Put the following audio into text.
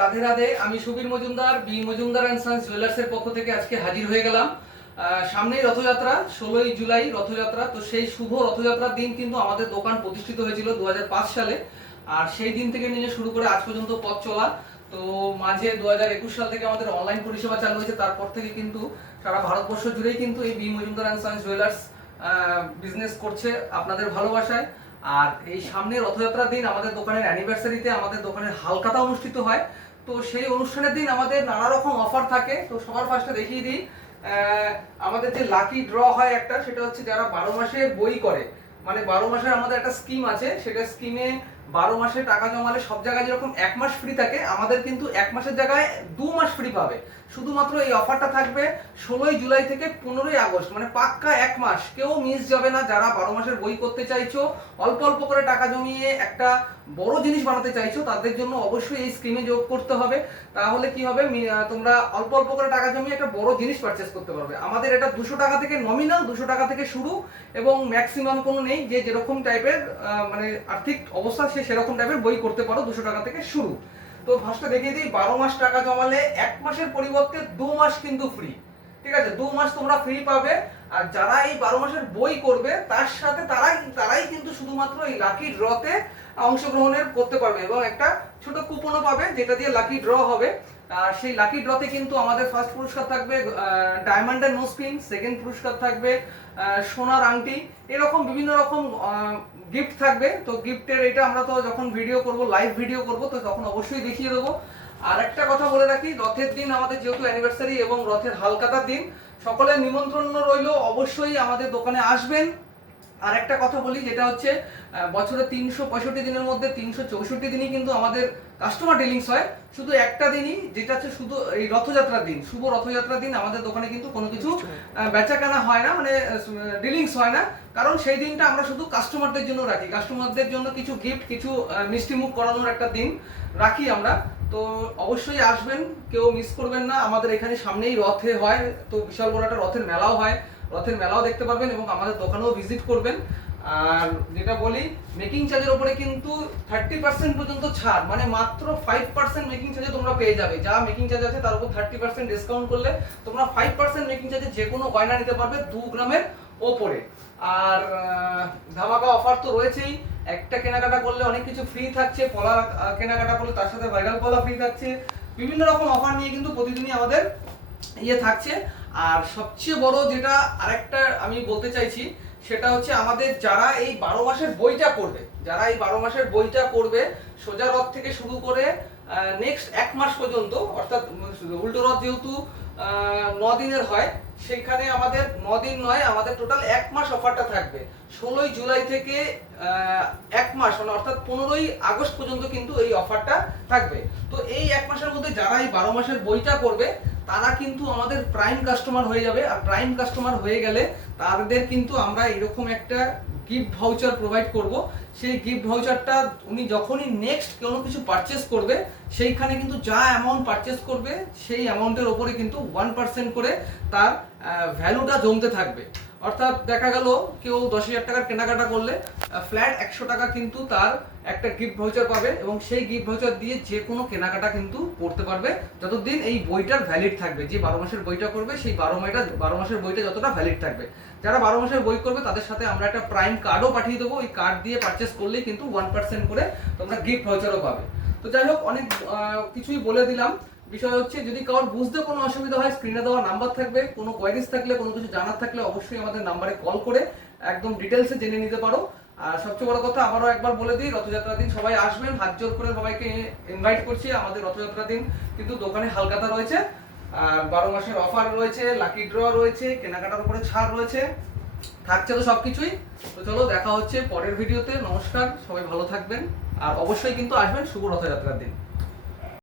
রাধে রাধে। আমি Subir Majumdar, B Majumdar and sons জুয়েলার্সের পক্ষ থেকে আজকে হাজির হয়ে গেলাম। সামনেই রথযাত্রা, 16ই জুলাই রথযাত্রা। তো সেই শুভ রথযাত্রার দিন কিন্তু আমাদের দোকান প্রতিষ্ঠিত হয়েছিল 2005 সালে। আর সেই দিন থেকে নিয়ে শুরু করে আজ পর্যন্ত পথ চলা। তো মাঝে 2021 সাল থেকে আমাদের অনলাইন পরিষেবা চালু হয়েছে। তারপর থেকে কিন্তু সারা ভারতবর্ষ জুড়েই কিন্তু এই B Majumdar and sons jewellers business করছে আপনাদের ভালোবাসায়। আর এই সামনে রথযাত্রার দিন আমাদের দোকানের অ্যানিভার্সারিতে আমাদের দোকানের হালখাতা অনুষ্ঠিত হয়। তো সেই অনুষ্ঠানের দিন আমাদের নানা রকম অফার থাকে। তো সবার ফার্স্টে দেখিয়ে দিই, আমাদের যে লাকি ড্র হয় একটা, সেটা হচ্ছে যারা 12 মাসে বই করে, মানে 12 মাসের আমাদের একটা স্কিম আছে। সেটা স্কিমে 12 মাসে টাকা জমালে সব জায়গায় যেরকম 1 মাস ফ্রি থাকে, আমাদের কিন্তু 1 মাসের জায়গায় 2 মাস ফ্রি পাবে। শুধুমাত্র এই অফারটা থাকবে 16ই জুলাই থেকে 15ই আগস্ট, মানে পাক্কা 1 মাস। কেউ মিস যাবে না। যারা 12 মাসের বই করতে চাইছো, অল্প অল্প করে টাকা জমিয়ে একটা বড় জিনিস বানাতে চাইছো, তাদের জন্য অবশ্যই এই স্কিমে যোগ করতে হবে। তাহলে কি হবে, তোমরা অল্প অল্প করে টাকা জমিয়ে একটা বড় জিনিস পারচেস করতে পারবে। আমাদের এটা 200 টাকা থেকে নমিনাল, 200 টাকা থেকে শুরু, এবং ম্যাক্সিমাম কোনো নেই। যে যেরকম টাইপের মানে আর্থিক অবস্থা, সে সেরকম টাইপের বই করতে পারো। 200 টাকা থেকে শুরু। তো ফার্স্টে দেখিয়ে দিই, 12 মাস টাকা জমালে 1 মাসের পরিবর্তে 2 মাস কিন্তু ফ্রি। ঠিক আছে, 2 মাস তোমরা ফ্রি পাবে। আর যারা এই 12 মাসের বই করবে, তার সাথে তারাই কিন্তু শুধুমাত্র এই লাকি ড্রতে অংশগ্রহণের করতে পারবে, এবং একটা ছোট কুপনও পাবে যেটা দিয়ে লাকি ড্র হবে। আর সেই লাকি ড্রতে কিন্তু আমাদের ফার্স্ট পুরস্কার থাকবে ডায়মন্ডের নোজপিন, সেকেন্ড পুরস্কার থাকবে সোনার আংটি, এরকম বিভিন্ন রকম গিফট থাকবে। তো গিফটের এটা আমরা তো যখন ভিডিও করব, লাইভ ভিডিও করব, তো তখন অবশ্যই দেখিয়ে দেবো। আর একটা কথা বলে রাখি, রথের দিন আমাদের যেহেতু অ্যানিভার্সারি এবং রথের হালখাতার দিন, সকলের নিমন্ত্রণ রইল, অবশ্যই আমাদের দোকানে আসবেন। আর একটা কথা বলি, যেটা হচ্ছে বছরে 365 দিনের মধ্যে 364 দিনই কিন্তু আমাদের কাস্টমার ডিলিংস হয়। শুধু একটা দিনই, যেটা হচ্ছে শুধু এই রথযাত্রার দিন, শুভ রথযাত্রার দিন আমাদের দোকানে কিন্তু কোনো কিছু বেচাকেনা হয় না, মানে ডিলিংস হয় না। কারণ সেই দিনটা আমরা শুধু কাস্টমারদের জন্য রাখি। কাস্টমারদের জন্য কিছু গিফট, কিছু মিষ্টি মুখ করানোর একটা দিন রাখি আমরা। তো অবশ্যই আসবেন, কেউ মিস করবেন না। আমাদের এখানে সামনেই রথে হয়, তো বিশাল বড় একটা রথের মেলাও হয়। রথের মেলাও দেখতে পারবেন এবং আমাদের দোকানেও ভিজিট করবেন। আর যেটা বলি, মেকিং চার্জের উপরে কিন্তু 30% পর্যন্ত ছাড়, মানে মাত্র 5% মেকিং চার্জে তোমরা পেয়ে যাবে। যা মেকিং চার্জ আছে তার উপর 30% ডিসকাউন্ট করলে তোমরা 5% মেকিং চার্জে যে কোনো গয়না নিতে পারবে 2 গ্রামের ওপরে। আর ধামাকা অফার তো রয়েছেই। একটা কেনাকাটা করলে অনেক কিছু ফ্রি থাকছে, পলা কেনাকাটা করলে তার সাথে ভাইরাল পলা ফ্রি থাকছে। বিভিন্ন রকম অফার নিয়ে কিন্তু প্রতিদিনই আমাদের থাকছে। আর সবচেয়ে বড় যেটা আরেকটা আমি বলতে চাইছি, সেটা হচ্ছে আমাদের যারা এই 12 মাসের বইটা করবে, সোজা রথ থেকে শুরু করে নেক্সট 1 মাস পর্যন্ত, অর্থাৎ উল্টো রথ যেহেতু 9 দিনের হয়, সেখানে আমাদের 9 দিন নয়, আমাদের টোটাল 1 মাস অফারটা থাকবে। 16ই জুলাই থেকে 1 মাস, মানে অর্থাৎ 15ই আগস্ট পর্যন্ত কিন্তু এই অফারটা থাকবে। তো এই 1 মাসের মধ্যে যারা এই 12 মাসের বইটা করবে, তারা কিন্তু আমাদের প্রাইম কাস্টমার হয়ে যাবে। আর প্রাইম কাস্টমার হয়ে গেলে তাদের কিন্তু আমরা এরকম একটা গিফট ভাউচার প্রোভাইড করব। সেই গিফট ভাউচারটা উনি যখনই নেক্সট কোনো কিছু পারচেস করবে, সেইখানে কিন্তু যা অ্যামাউন্ট পারচেস করবে, সেই অ্যামাউন্টের ওপরে কিন্তু 1% করে তার ভ্যালুটা জমতে থাকবে। অর্থাৎ দেখা গেল কেউ 10,000 টাকার কেনাকাটা করলে ফ্ল্যাট 100 টাকা কিন্তু তার একটা গিফট ভাউচার পাবে, এবং সেই গিফট ভাউচার দিয়ে যে কোনো কেনাকাটা কিন্তু করতে পারবে যতদিন এই বইটার ভ্যালিড থাকবে। যে 12 মাসের বইটা করবে, সেই 12 মাসের বইটা যতটা ভ্যালিড থাকবে। যারা 12 মাসের বই করবে তাদের সাথে আমরা একটা প্রাইম কার্ডও পাঠিয়ে দেবো। ওই কার্ড দিয়ে পারচেস করলেই কিন্তু 1% করে তোমরা গিফট ভাউচারও পাবে। তো যাই হোক, অনেক কিছুই বলে দিলাম। বিষয় হচ্ছে, যদি কারোর বুঝতে কোনো অসুবিধা হয়, স্ক্রিনে দেওয়া নাম্বার থাকবে। কোনো কোয়ারিজ থাকলে, কোনো কিছু জানার থাকলে অবশ্যই আমাদের নাম্বারে কল করে একদম ডিটেলসে জেনে নিতে পারো। আর সবচেয়ে বড় কথা, আবারও একবার বলে দিই, রথযাত্রার দিন সবাই আসবেন। হাত জোর করে সবাইকে ইনভাইট করছি। আমাদের রথযাত্রার দিন কিন্তু দোকানে হালখাতা রয়েছে, আর 12 মাসের অফার রয়েছে, লাকি ড্র রয়েছে, কেনাকাটার উপরে ছাড় রয়েছে, থাকছে তো সবকিছুই। তো চলো, দেখা হচ্ছে পরের ভিডিওতে। নমস্কার, সবাই ভালো থাকবেন। আর অবশ্যই কিন্তু আসবেন শুভ রথযাত্রার দিন।